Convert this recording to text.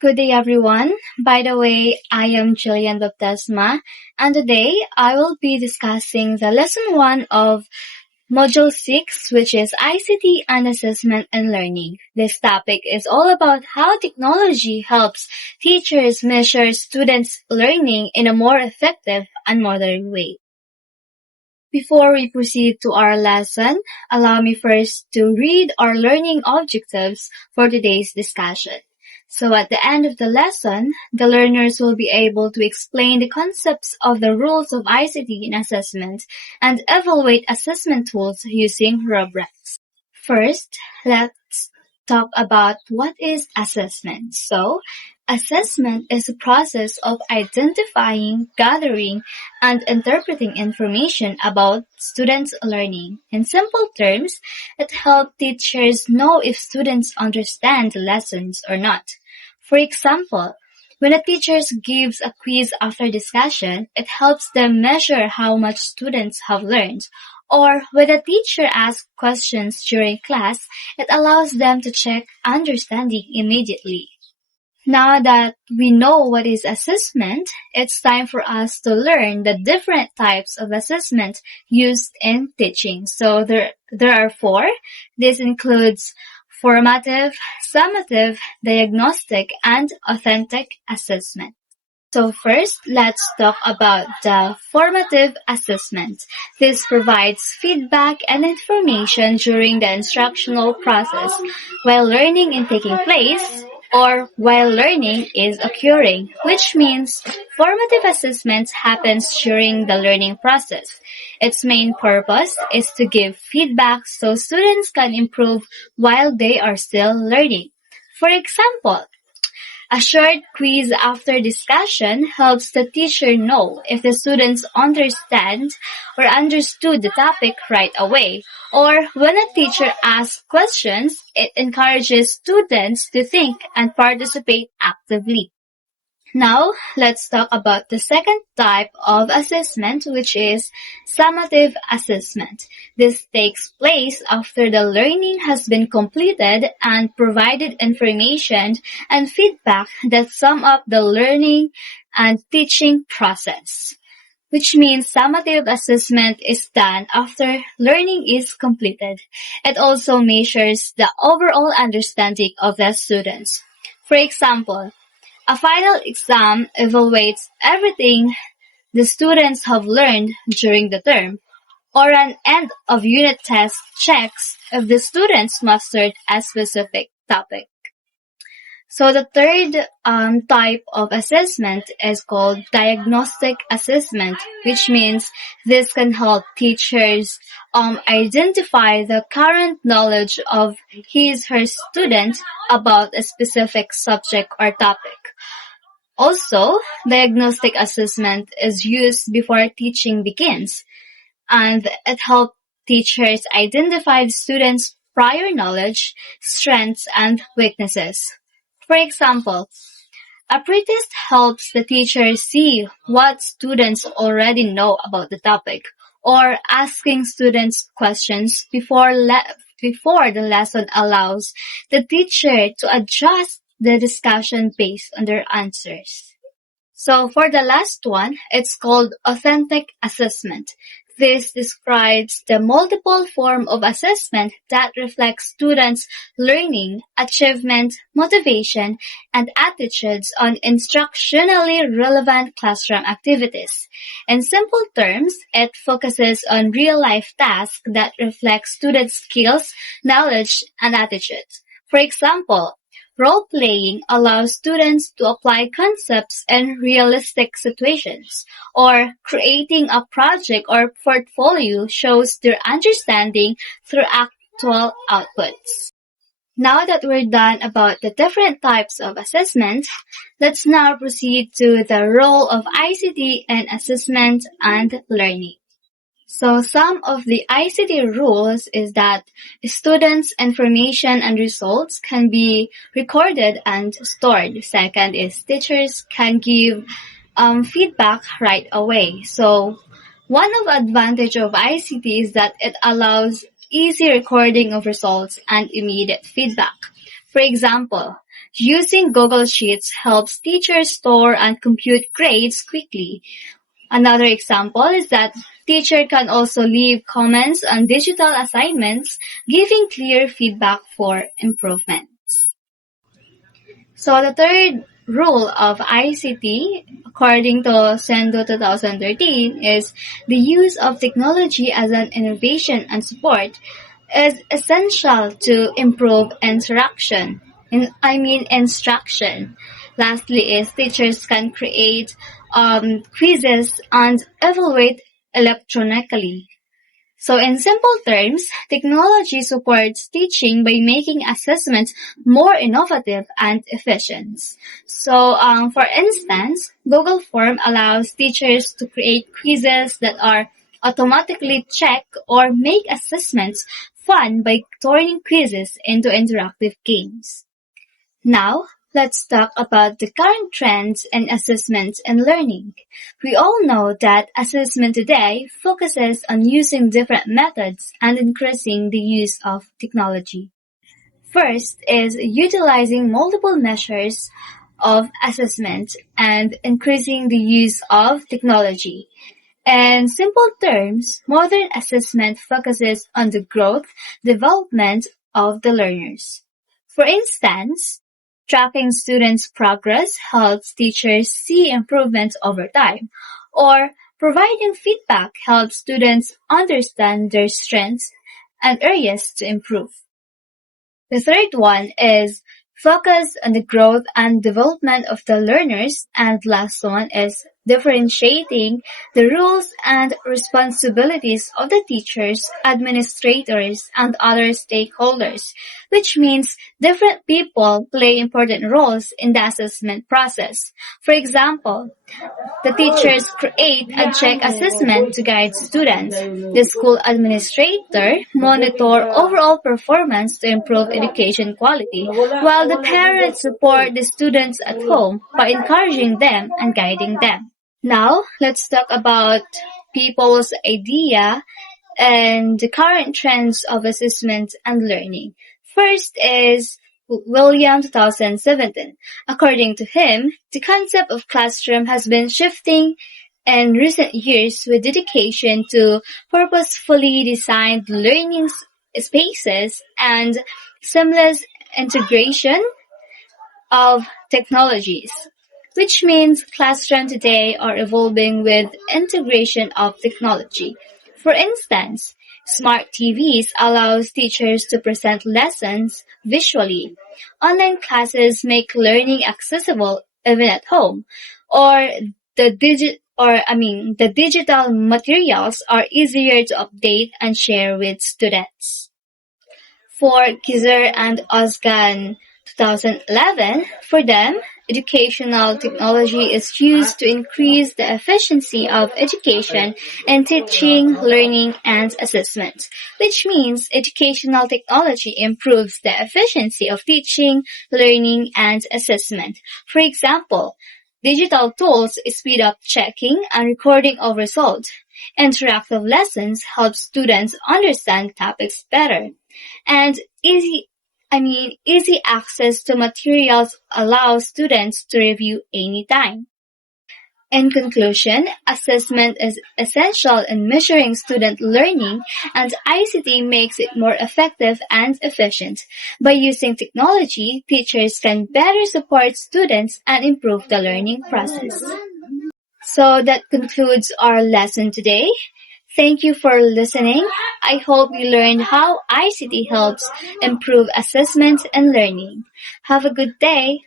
Good day, everyone. By the way, I am Jillian Baptisma, and today I will be discussing the lesson 1 of Module 6, which is ICT and Assessment and Learning. This topic is all about how technology helps teachers measure students' learning in a more effective and modern way. Before we proceed to our lesson, allow me first to read our learning objectives for today's discussion. So at the end of the lesson, the learners will be able to explain the concepts of the rules of ICT in assessment and evaluate assessment tools using rubrics. First, let's talk about what is assessment. So, assessment is a process of identifying, gathering, and interpreting information about students' learning. In simple terms, it helps teachers know if students understand the lessons or not. For example, when a teacher gives a quiz after discussion, it helps them measure how much students have learned. Or when a teacher asks questions during class, it allows them to check understanding immediately. Now that we know what is assessment, it's time for us to learn the different types of assessment used in teaching. So there are 4. This includes formative, summative, diagnostic, and authentic assessment. So first, let's talk about the formative assessment. This provides feedback and information during the instructional process while learning is taking place or while learning is occurring, which means formative assessment happens during the learning process. Its main purpose is to give feedback so students can improve while they are still learning. For example, a short quiz after discussion helps the teacher know if the students understand or understood the topic right away. Or when a teacher asks questions, it encourages students to think and participate actively. Now, let's talk about the second type of assessment, which is summative assessment. This takes place after the learning has been completed and provided information and feedback that sum up the learning and teaching process, which means summative assessment is done after learning is completed. It also measures the overall understanding of the students. For example, a final exam evaluates everything the students have learned during the term, or an end-of-unit test checks if the students mastered a specific topic. So the third type of assessment is called diagnostic assessment, which means this can help teachers identify the current knowledge of her student about a specific subject or topic. Also, diagnostic assessment is used before teaching begins, and it helps teachers identify the students' prior knowledge, strengths, and weaknesses. For example, a pretest helps the teacher see what students already know about the topic, or asking students questions before the lesson allows the teacher to adjust the discussion based on their answers. So for the last one, it's called authentic assessment. This describes the multiple form of assessment that reflects students' learning, achievement, motivation, and attitudes on instructionally relevant classroom activities. In simple terms, it focuses on real-life tasks that reflect students' skills, knowledge, and attitudes. For example, role-playing allows students to apply concepts in realistic situations, or creating a project or portfolio shows their understanding through actual outputs. Now that we're done about the different types of assessment, let's now proceed to the role of ICT in assessment and learning. So some of the ICT rules is that students' information and results can be recorded and stored. Second is teachers can give feedback right away. So one of the advantage of ICT is that it allows easy recording of results and immediate feedback. For example, Using Google Sheets helps teachers store and compute grades quickly. Another example is that teacher can also leave comments on digital assignments, giving clear feedback for improvements. So the third rule of ICT, according to Sendo 2013, is the use of technology as an innovation and support is essential to improve interaction. Instruction. Lastly is teachers can create quizzes and evaluate electronically. So in simple terms, technology supports teaching by making assessments more innovative and efficient. So for instance, Google Form allows teachers to create quizzes that are automatically checked or make assessments fun by turning quizzes into interactive games. Now, let's talk about the current trends in assessment and learning. We all know that assessment today focuses on using different methods and increasing the use of technology. First is utilizing multiple measures of assessment and increasing the use of technology. In simple terms, modern assessment focuses on the growth, development of the learners. For instance, tracking students' progress helps teachers see improvements over time, or providing feedback helps students understand their strengths and areas to improve. The third one is focus on the growth and development of the learners, and last one is differentiating the roles and responsibilities of the teachers, administrators, and other stakeholders, which means different people play important roles in the assessment process. For example, the teachers create a check assessment to guide students. The school administrator monitor overall performance to improve education quality, while the parents support the students at home by encouraging them and guiding them. Now, let's talk about people's idea and the current trends of assessment and learning. First is William 2017. According to him, the concept of classroom has been shifting in recent years with dedication to purposefully designed learning spaces and seamless integration of technologies, which means classrooms today are evolving with integration of technology. For instance, smart TVs allows teachers to present lessons visually. Online classes make learning accessible even at home, or the digital materials are easier to update and share with students. For Kizer and Ozgan 2011, for them, educational technology is used to increase the efficiency of education in teaching, learning, and assessment, which means educational technology improves the efficiency of teaching, learning, and assessment. For example, digital tools speed up checking and recording of results. Interactive lessons help students understand topics better. And easy access to materials allows students to review anytime. In conclusion, assessment is essential in measuring student learning, and ICT makes it more effective and efficient. By using technology, teachers can better support students and improve the learning process. So that concludes our lesson today. Thank you for listening. I hope you learned how ICT helps improve assessment and learning. Have a good day.